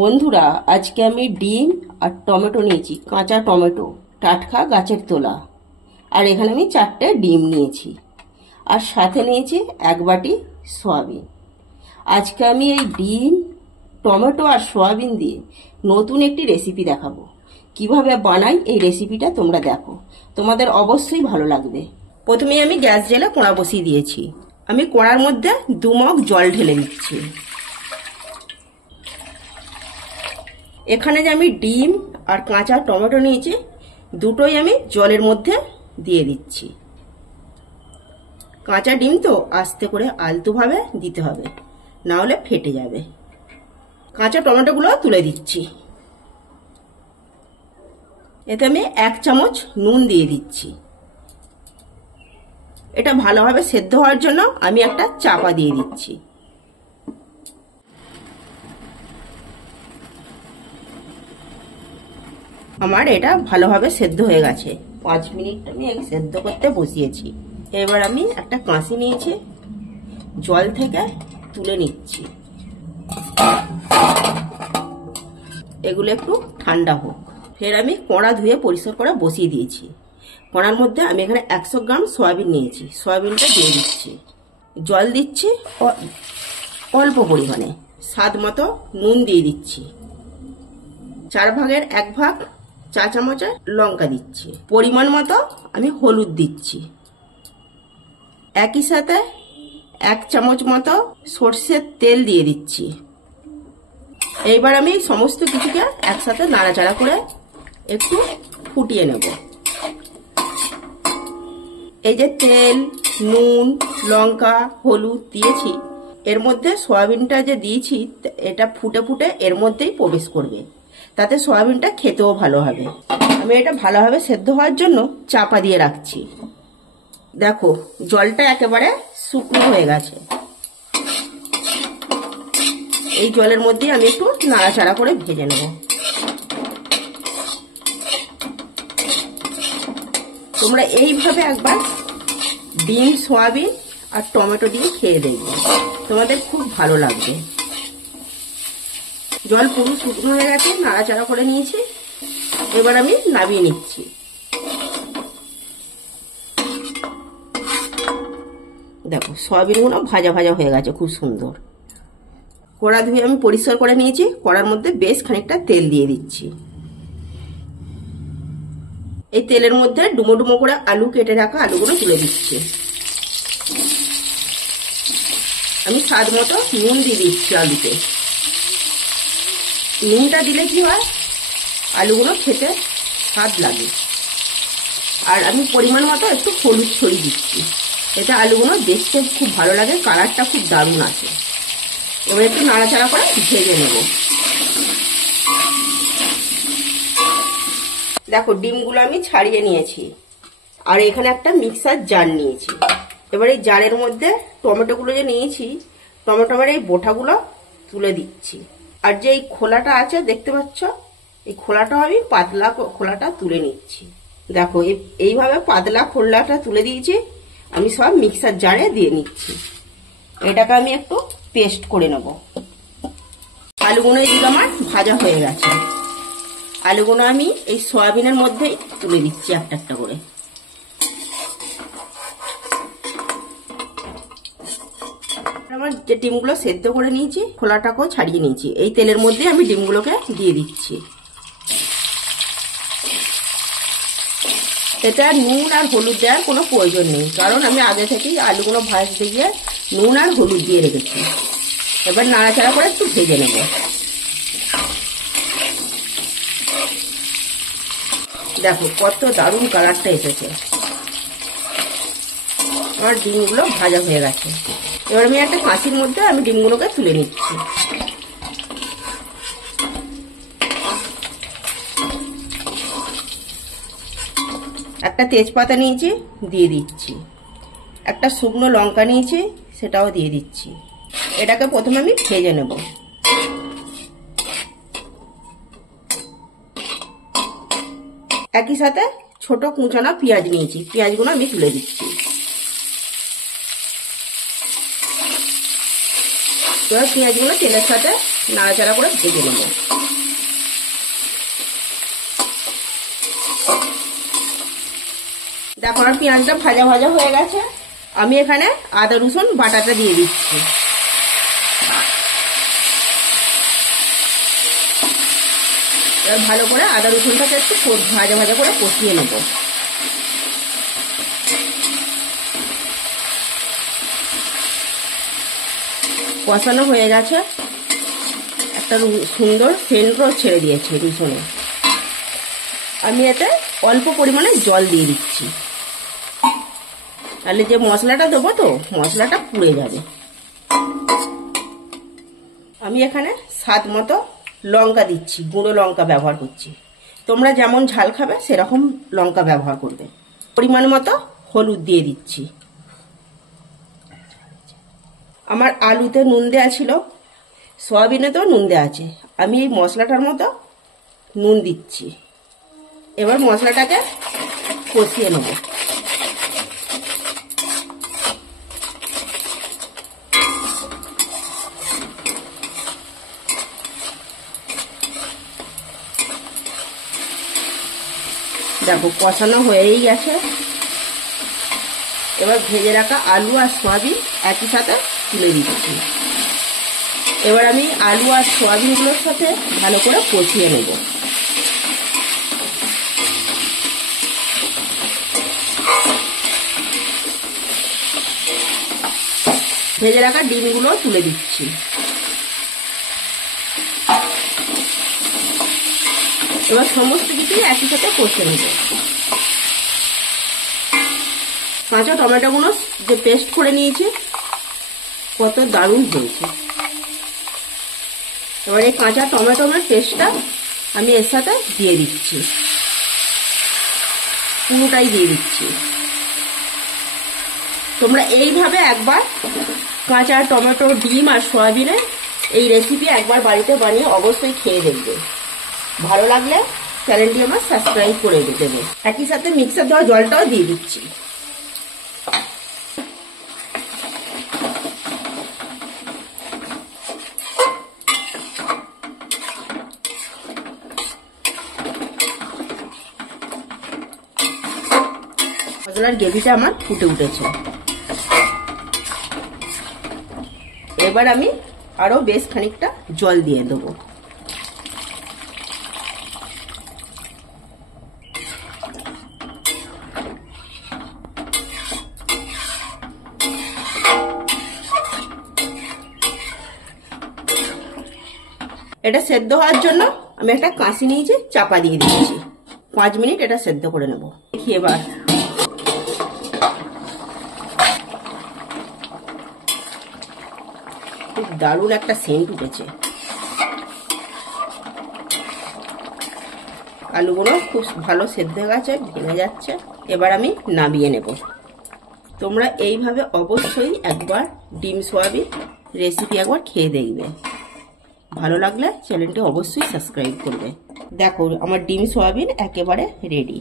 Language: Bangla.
বন্ধুরা, আজকে আমি ডিম আর টমেটো নিয়েছি, কাঁচা টমেটো, টাটকা গাছের তোলা। আর এখানে আমি 4টে ডিম নিয়েছি, আর সাথে নিয়েছি 1 বাটি সয়াবিন। আজকে আমি এই ডিম, টমেটো আর সয়াবিন দিয়ে নতুন একটি রেসিপি দেখাবো। কিভাবে বানাই এই রেসিপিটা তোমরা দেখো, তোমাদের অবশ্যই ভালো লাগবে। প্রথমে আমি গ্যাস জ্বেলে কড়া বসিয়ে দিয়েছি। আমি কড়ার মধ্যে 2 মগ জল ঢেলে দিচ্ছি। এখানে যে আমি ডিম আর কাঁচা টমেটো নিয়েছি, দুটোই আমি জলের মধ্যে দিয়ে দিচ্ছি। কাঁচা ডিম তো আস্তে করে আলতোভাবে দিতে হবে, না হলে ফেটে যাবে। কাঁচা টমেটোগুলো তুলে দিচ্ছি। এতে আমি 1 চামচ নুন দিয়ে দিচ্ছি। এটা ভালোভাবে সেদ্ধ হওয়ার জন্য আমি একটা চাপা দিয়ে দিচ্ছি। আমার এটা ভালোভাবে সেদ্ধ হয়ে গেছে। 5 মিনিট আমি সেদ্ধ করতে বসিয়েছি। এবার আমি একটা কাঁচি নিয়েছি, জল থেকে তুলে নিচ্ছি। এগুলো একটু ঠান্ডা হোক। ফের আমি কড়া ধুয়ে পরিষ্কার করে বসিয়ে দিয়েছি। কড়ার মধ্যে আমি এখানে 100 গ্রাম সয়াবিন নিয়েছি, সয়াবিনটা দিয়ে দিচ্ছি। জল দিচ্ছি অল্প পরিমাণে। স্বাদ মতো নুন দিয়ে দিচ্ছি। 4 ভাগের 1 ভাগ চা চামচের লঙ্কা দিচ্ছি। পরিমাণ মতো আমি হলুদ দিচ্ছি। একই সাথে 1 চামচ মতো সর্ষের তেল দিয়ে দিচ্ছি। এইবার আমি সমস্ত কিছুকে একসাথে নাড়াচাড়া করে একটু ফুটিয়ে নেব। এই যে তেল, নুন, লঙ্কা, হলুদ দিয়েছি, এর মধ্যে সয়াবিনটা যে দিয়েছি এটা ফুটে ফুটে এর মধ্যেই প্রবেশ করবে, তাতে সয়াবিনটা খেতেও ভালো হবে। আমি এটা ভালোভাবে সেদ্ধ হওয়ার জন্য চাপা দিয়ে রাখছি। দেখো, জলটা একেবারে শুকনো হয়ে গেছে। এই জলের মধ্যে আমি একটু নাড়াচাড়া করে ভেজে নেব। তোমরা এইভাবে একবার ডিম, সয়াবিন আর টমেটো দিয়ে খেয়ে দেখবে, তোমাদের খুব ভালো লাগবে। জল পুরো শুকনো হয়ে গেছে, নাড়াচাড়া করে নিয়েছি। এবার আমি নামিয়ে নিচ্ছি। দেখো, সয়াবিনগুলো ভাজা ভাজা হয়ে গেছে, খুব সুন্দর। কড়া ধুয়ে আমি পরিষ্কার করে নিয়েছি। কড়ার মধ্যে বেশ খানিকটা তেল দিয়ে দিচ্ছি। এই তেলের মধ্যে ডুমো ডুমো করে আলু কেটে রাখা আলুগুলো তুলে দিচ্ছি। আমি স্বাদ মতো নুন দিয়ে দিচ্ছি আলুতে। নুনটা দিলে কি হয়, আলুগুলো খেতে স্বাদ লাগে। আর আমি পরিমাণ মতো একটু হলুদ ছড়িয়ে দিচ্ছি, এটা আলুগুলো দেখতে খুব ভালো লাগে, কালারটা খুব দারুণ আছে। এবার একটু নাড়াচাড়া করে ভেজে নেব। দেখো, ডিমগুলো আমি ছাড়িয়ে নিয়েছি, আর এখানে একটা মিক্সার জার নিয়েছি। এবার এই জারের মধ্যে টমেটোগুলো যে নিয়েছি, টমেটোর এই বোটাগুলো তুলে দিচ্ছি। আর যে এই খোলাটা আছে দেখতে পাচ্ছ, এই খোলাটাও আমি পাতলা খোলাটা তুলে নিচ্ছি। দেখো, এইভাবে পাতলা খোলাটা তুলে দিয়েছি। আমি সব মিক্সার জারে দিয়ে নিচ্ছি। এটাকে আমি একটু পেস্ট করে নেব। আলুগুলো এদিকে আমার ভাজা হয়ে গেছে। আলুগুলো আমি এই সয়াবিনের মধ্যেই তুলে দিচ্ছি একটা একটা করে। আমার যে ডিমগুলো সেদ্ধ করে নিয়েছি, খোলাটাকেও ছাড়িয়ে নিয়েছি। এই তেলের মধ্যে আমি ডিমগুলোকে দিয়ে দিচ্ছি। এটা নুন আর হলুদ দেওয়ার কোনো প্রয়োজন নেই, কারণ আমি আগে থেকেই আলুগুলো ভাজতে গিয়ে নুন আর হলুদ দিয়ে রেখেছি। এবার নাড়াচাড়া করে একটু ভেজে নেব। দেখো, কত দারুণ কালারটা এসেছে। আমার ডিমগুলো ভাজা হয়ে গেছে। এবার আমি একটা কাঁচির মধ্যে আমি ডিমগুলোকে তুলে নিচ্ছি। একটা তেজপাতা নিয়েছি, দিয়ে দিচ্ছি। একটা শুকনো লঙ্কা নিয়েছি, সেটাও দিয়ে দিচ্ছি। এটাকে প্রথমে আমি ভেজে নেব। একই সাথে ছোট কুচানো পেঁয়াজ নিয়েছি, পেঁয়াজগুলো আমি তুলে দিচ্ছি। এবার পেঁয়াজগুলো তেলের সাথে নাড়াচাড়া করে ভেজে নেব। দেখো আমার পেঁয়াজটা ভাজা ভাজা হয়ে গেছে। আমি এখানে আদা রসুন বাটাটা দিয়ে দিচ্ছি। এবার ভালো করে আদা রসুনটাকে একটু ভাজা ভাজা করে কষিয়ে নেব। কষানো হয়ে গেছে, একটা সুন্দর সেন্টও ছেড়ে দিয়েছে রসুনে। আমি এতে অল্প পরিমাণে জল দিয়ে দিচ্ছি, তাহলে যে মশলাটা দেবো তো মশলাটা পুড়ে যাবে। আমি এখানে স্বাদ মতো লঙ্কা দিচ্ছি, গুঁড়ো লঙ্কা ব্যবহার করছি। তোমরা যেমন ঝাল খাবে সেরকম লঙ্কা ব্যবহার করবে। পরিমাণ মতো হলুদ দিয়ে দিচ্ছি। আমার আলুতে নুন দেওয়া ছিল, সয়াবিনেতেও নুন দেওয়া আছে। আমি এই মশলাটার মতো নুন দিচ্ছি। এবার মশলাটাকে কষিয়ে নেব। দেখো কষানো হয়েই গেছে। এবার ভেজে রাখা আলু আর সয়াবিন একই সাথে তুলে দিচ্ছি। এবার আমি আলু আর সয়াবিনগুলোর সাথে ভালো করে কষিয়ে নেব। ভেজে রাখা ডিমগুলো তুলে দিচ্ছি। এবার সমস্ত কিছুই একই সাথে কষে নেব। কাঁচা টমেটোগুলো যে পেস্ট করে নিয়েছি কত দারুণ হয়েছে। এবার এই কাঁচা টমেটোর পেস্টটা আমি এর সাথে দিয়ে দিচ্ছি, পুরোটাই দিয়ে দিচ্ছি। তোমরা এইভাবে একবার কাঁচা টমেটো, ডিম আর সয়াবিনের এই রেসিপি একবার বাড়িতে বানিয়ে অবশ্যই খেয়ে দেখবে। ভালো লাগলে চ্যানেলটি আমার সাবস্ক্রাইব করে দেবে। একই সাথে মিক্সার দেওয়া জলটাও দিয়ে দিচ্ছি। মশলার গ্রেভিটা আমার ফুটে উঠেছে। এবার আমি আরো বেশ খানিকটা জল দিয়ে দেবো। এটা সেদ্ধ হওয়ার জন্য আমি একটা কাঁচি নিয়েছি, চাপা দিয়ে দিচ্ছি। 5 মিনিট এটা সেদ্ধ করে নেব। দেখি এবার খুব দারুণ একটা সেন্ট উঠেছে। আলুগুলো খুব ভালো সেদ্ধ হয়ে গেছে, ভেঙে যাচ্ছে। এবার আমি নামিয়ে নেব। তোমরা এইভাবে অবশ্যই একবার ডিম সয়াবিন রেসিপি একবার খেয়ে দেখবে। ভালো লাগলে চ্যানেলটি অবশ্যই সাবস্ক্রাইব করবে। দেখো আমার ডিম সয়াবিন একেবারে রেডি।